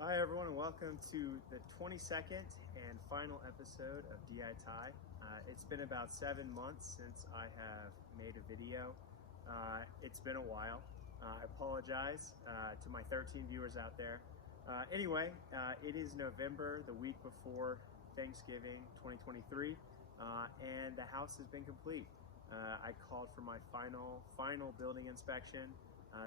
Hi everyone, and welcome to the 22nd and final episode of DI.TY. It's been about 7 months since I have made a video. It's been a while. I apologize to my 13 viewers out there. Anyway, it is November, the week before Thanksgiving 2023, and the house has been complete. I called for my final building inspection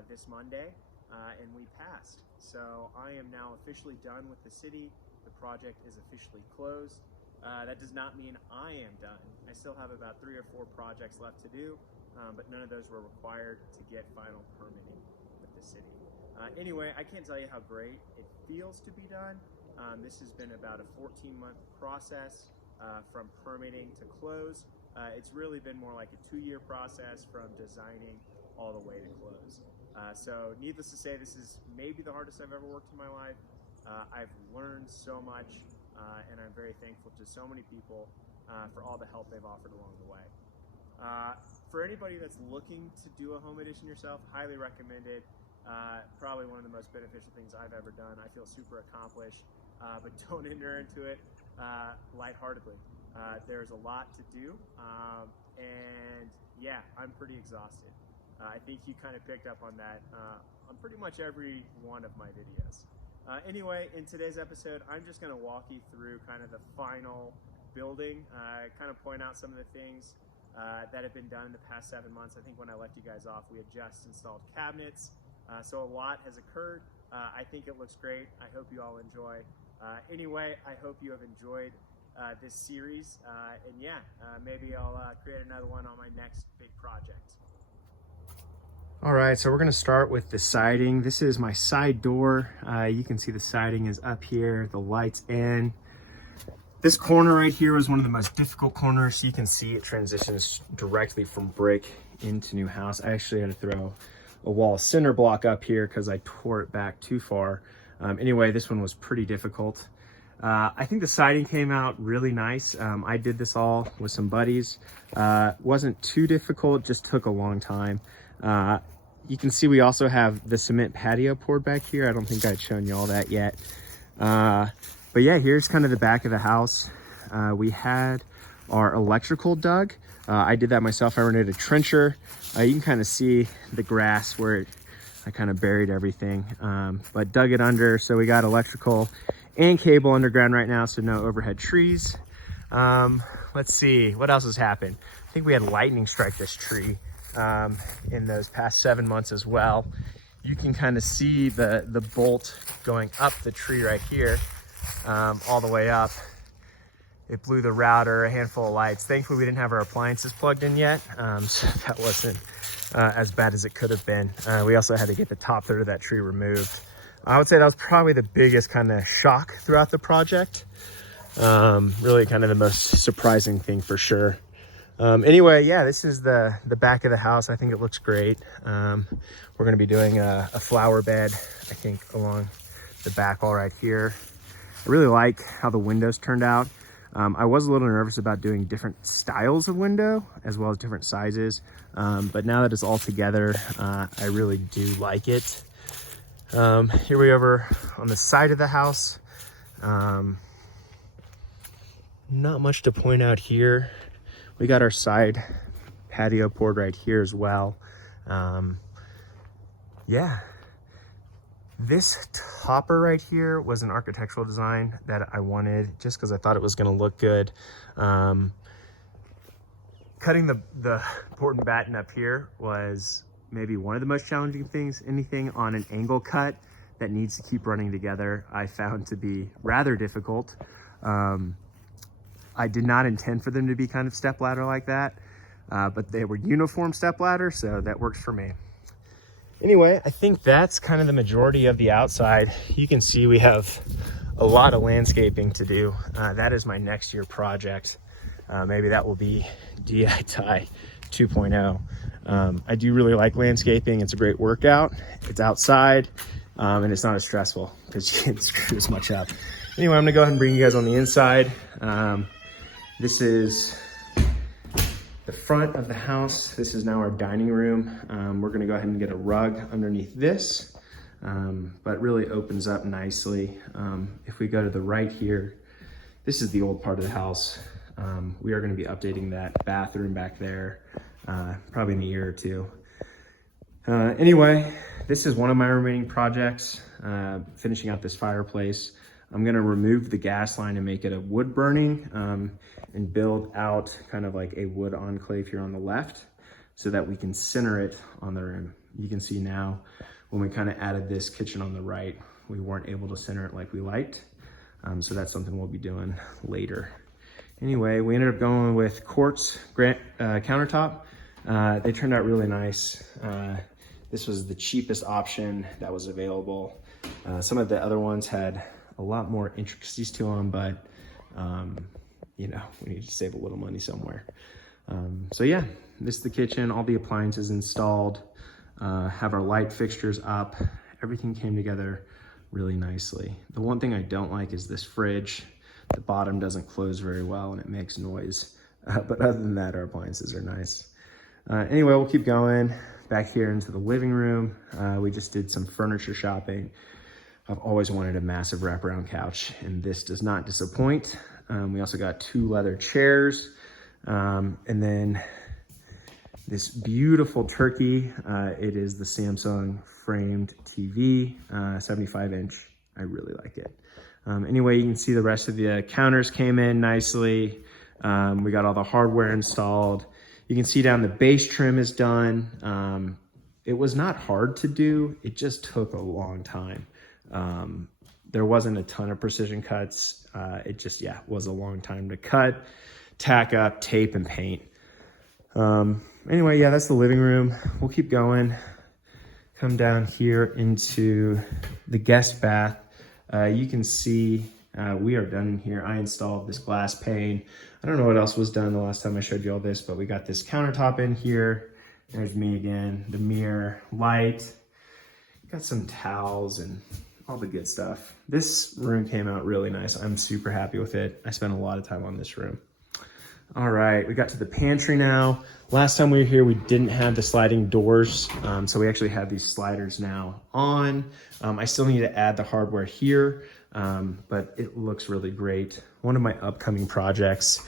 this Monday. And we passed. So I am now officially done with the city. The project is officially closed. That does not mean I am done. I still have about 3 or 4 projects left to do, but none of those were required to get final permitting with the city. Anyway, I can't tell you how great it feels to be done. This has been about a 14-month process from permitting to close. It's really been more like a 2-year process from designing all the way to close. So needless to say, this is maybe the hardest I've ever worked in my life. I've learned so much, and I'm very thankful to so many people for all the help they've offered along the way. For anybody that's looking to do a home edition yourself, highly recommend it. Probably one of the most beneficial things I've ever done. I feel super accomplished, but don't enter into it lightheartedly. There's a lot to do, and yeah, I'm pretty exhausted. I think you kind of picked up on that on pretty much every one of my videos. Anyway, in today's episode, I'm just going to walk you through kind of the final building, kind of point out some of the things that have been done in the past 7 months. I think when I left you guys off, we had just installed cabinets, so a lot has occurred. I think it looks great. I hope you all enjoy. Anyway, I hope you have enjoyed this series, and yeah, maybe I'll create another one on my next big project. All right, so we're gonna start with the siding. This is my side door. You can see the siding is up here, the light's in. This corner right here was one of the most difficult corners. You can see it transitions directly from brick into new house. I actually had to throw a wall cinder block up here because I tore it back too far. Anyway, this one was pretty difficult. I think the siding came out really nice. I did this all with some buddies. Wasn't too difficult, just took a long time. You can see we also have the cement patio poured back here. I don't think I'd shown you all that yet. But yeah, here's kind of the back of the house. We had our electrical dug. I did that myself. I rented a trencher. You can kind of see the grass where I kind of buried everything, but dug it under. So we got electrical and cable underground right now, so no overhead trees. Let's see, what else has happened? I think we had lightning strike this tree in those past 7 months as well. You can kind of see the bolt going up the tree right here, all the way up. It blew the router, a handful of lights. Thankfully, we didn't have our appliances plugged in yet, so that wasn't as bad as it could have been. We also had to get the top third of that tree removed. I would say that was probably the biggest kind of shock throughout the project. Really kind of the most surprising thing for sure. Anyway, yeah, this is the back of the house. I think it looks great. We're going to be doing a flower bed, I think, along the back wall right here. I really like how the windows turned out. I was a little nervous about doing different styles of window as well as different sizes. But now that it's all together, I really do like it. Here we over on the side of the house. Not much to point out here. We got our side patio poured right here as well. Yeah. This topper right here was an architectural design that I wanted just because I thought it was going to look good. Cutting the port and batten up here was maybe one of the most challenging things. Anything on an angle cut that needs to keep running together, I found to be rather difficult. I did not intend for them to be kind of step ladder like that, but they were uniform step ladder, so that works for me. Anyway, I think that's kind of the majority of the outside. You can see we have a lot of landscaping to do. That is my next year project. Maybe that will be DI.TY 2.0. I do really like landscaping. It's a great workout. It's outside, and it's not as stressful because you can't screw as much up. Anyway, I'm gonna go ahead and bring you guys on the inside. This is the front of the house. This is now our dining room. We're gonna go ahead and get a rug underneath this. but really opens up nicely. If we go to the right here, this is the old part of the house. We are going to be updating that bathroom back there, probably in a year or two. Anyway, this is one of my remaining projects, finishing out this fireplace. I'm going to remove the gas line and make it a wood burning, and build out kind of like a wood enclave here on the left so that we can center it on the room. You can see now when we kind of added this kitchen on the right, we weren't able to center it like we liked. So that's something we'll be doing later. Anyway, we ended up going with quartz countertop. They turned out really nice. This was the cheapest option that was available. Some of the other ones had a lot more intricacies to them, but you know, we need to save a little money somewhere. So yeah, this is the kitchen, all the appliances installed, have our light fixtures up. Everything came together really nicely. The one thing I don't like is this fridge. The bottom doesn't close very well and it makes noise. But other than that, our appliances are nice. Anyway, we'll keep going back here into the living room. We just did some furniture shopping. I've always wanted a massive wraparound couch, and this does not disappoint. We also got 2 leather chairs, and then this beautiful turkey. It is the Samsung framed TV, 75-inch. I really like it. Anyway, you can see the rest of the counters came in nicely. We got all the hardware installed. You can see down the base trim is done. It was not hard to do. It just took a long time. There wasn't a ton of precision cuts. It just, yeah, was a long time to cut, tack up, tape, and paint. Anyway, yeah, that's the living room. We'll keep going. Come down here into the guest bath. You can see we are done in here. I installed this glass pane. I don't know what else was done the last time I showed you all this, but we got this countertop in here. There's me again, the mirror, light, got some towels and all the good stuff. This room came out really nice. I'm super happy with it. I spent a lot of time on this room. All right, we got to the pantry now. Last time we were here, we didn't have the sliding doors, so we actually have these sliders now on. I still need to add the hardware here, but it looks really great. One of my upcoming projects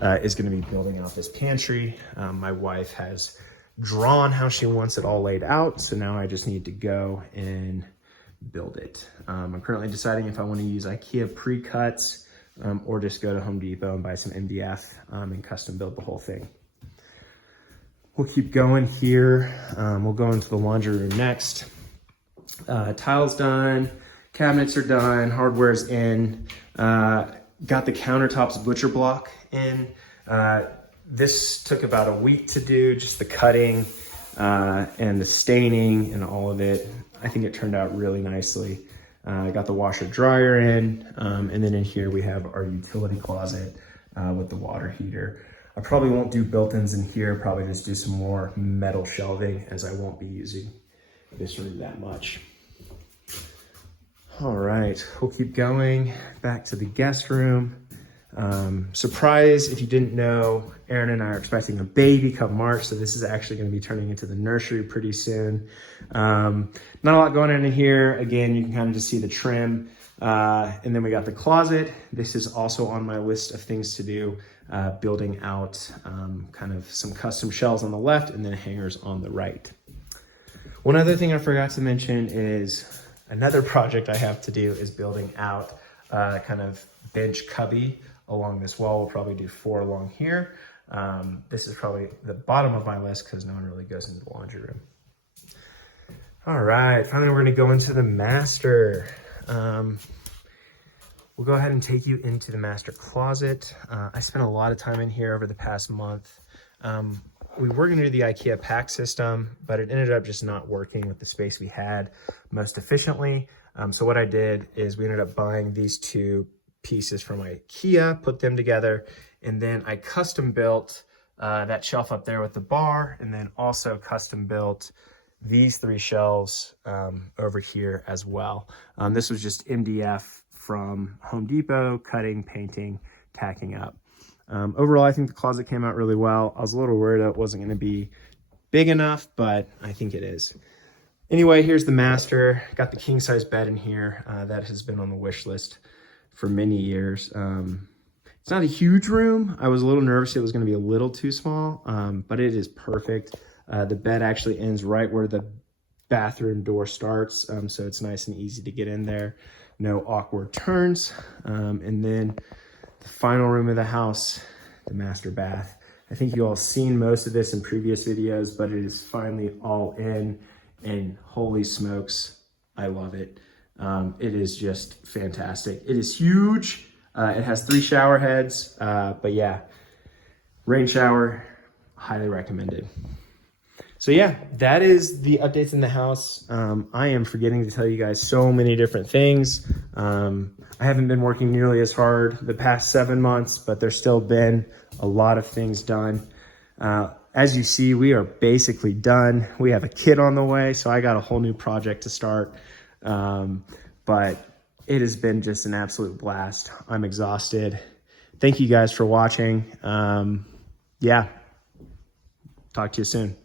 is gonna be building out this pantry. My wife has drawn how she wants it all laid out, so now I just need to go and build it. I'm currently deciding if I want to use IKEA pre-cuts or just go to Home Depot and buy some MDF and custom build the whole thing. We'll keep going here. We'll go into the laundry room next. Tiles done, cabinets are done, hardware's in. Got the countertops butcher block in. This took about a week to do, just the cutting and the staining and all of it. I think it turned out really nicely. I got the washer dryer in, and then in here we have our utility closet with the water heater. I probably won't do built-ins in here, probably just do some more metal shelving as I won't be using this room that much. All right, we'll keep going back to the guest room. Surprise, if you didn't know, Aaron and I are expecting a baby come March, so this is actually going to be turning into the nursery pretty soon. Not a lot going on in here. Again, you can kind of just see the trim. And then we got the closet. This is also on my list of things to do, building out kind of some custom shelves on the left and then hangers on the right. One other thing I forgot to mention is another project I have to do is building out kind of bench cubby along this wall. We'll probably do 4 along here. This is probably the bottom of my list because no one really goes into the laundry room. All right, finally we're gonna go into the master. We'll go ahead and take you into the master closet. I spent a lot of time in here over the past month. We were gonna do the IKEA pack system, but it ended up just not working with the space we had most efficiently. So what I did is we ended up buying these 2 pieces from IKEA, put them together, and then I custom built that shelf up there with the bar, and then also custom built these 3 shelves over here as well. This was just MDF from Home Depot, cutting, painting, tacking up. Overall, I think the closet came out really well. I was a little worried that it wasn't going to be big enough, but I think it is. Anyway, here's the master. Got the king size bed in here. That has been on the wish list for many years. It's not a huge room. I was a little nervous it was going to be a little too small, but it is perfect. The bed actually ends right where the bathroom door starts, so it's nice and easy to get in there. No awkward turns. And then the final room of the house, the master bath. I think you all seen most of this in previous videos, but it is finally all in, and holy smokes, I love it. It is just fantastic. It is huge. It has 3 shower heads, but yeah, rain shower, highly recommended. So yeah, that is the updates in the house. I am forgetting to tell you guys so many different things. I haven't been working nearly as hard the past 7 months, but there's still been a lot of things done. As you see, we are basically done. We have a kid on the way, so I got a whole new project to start. But it has been just an absolute blast. I'm exhausted. Thank you guys for watching. Yeah, talk to you soon.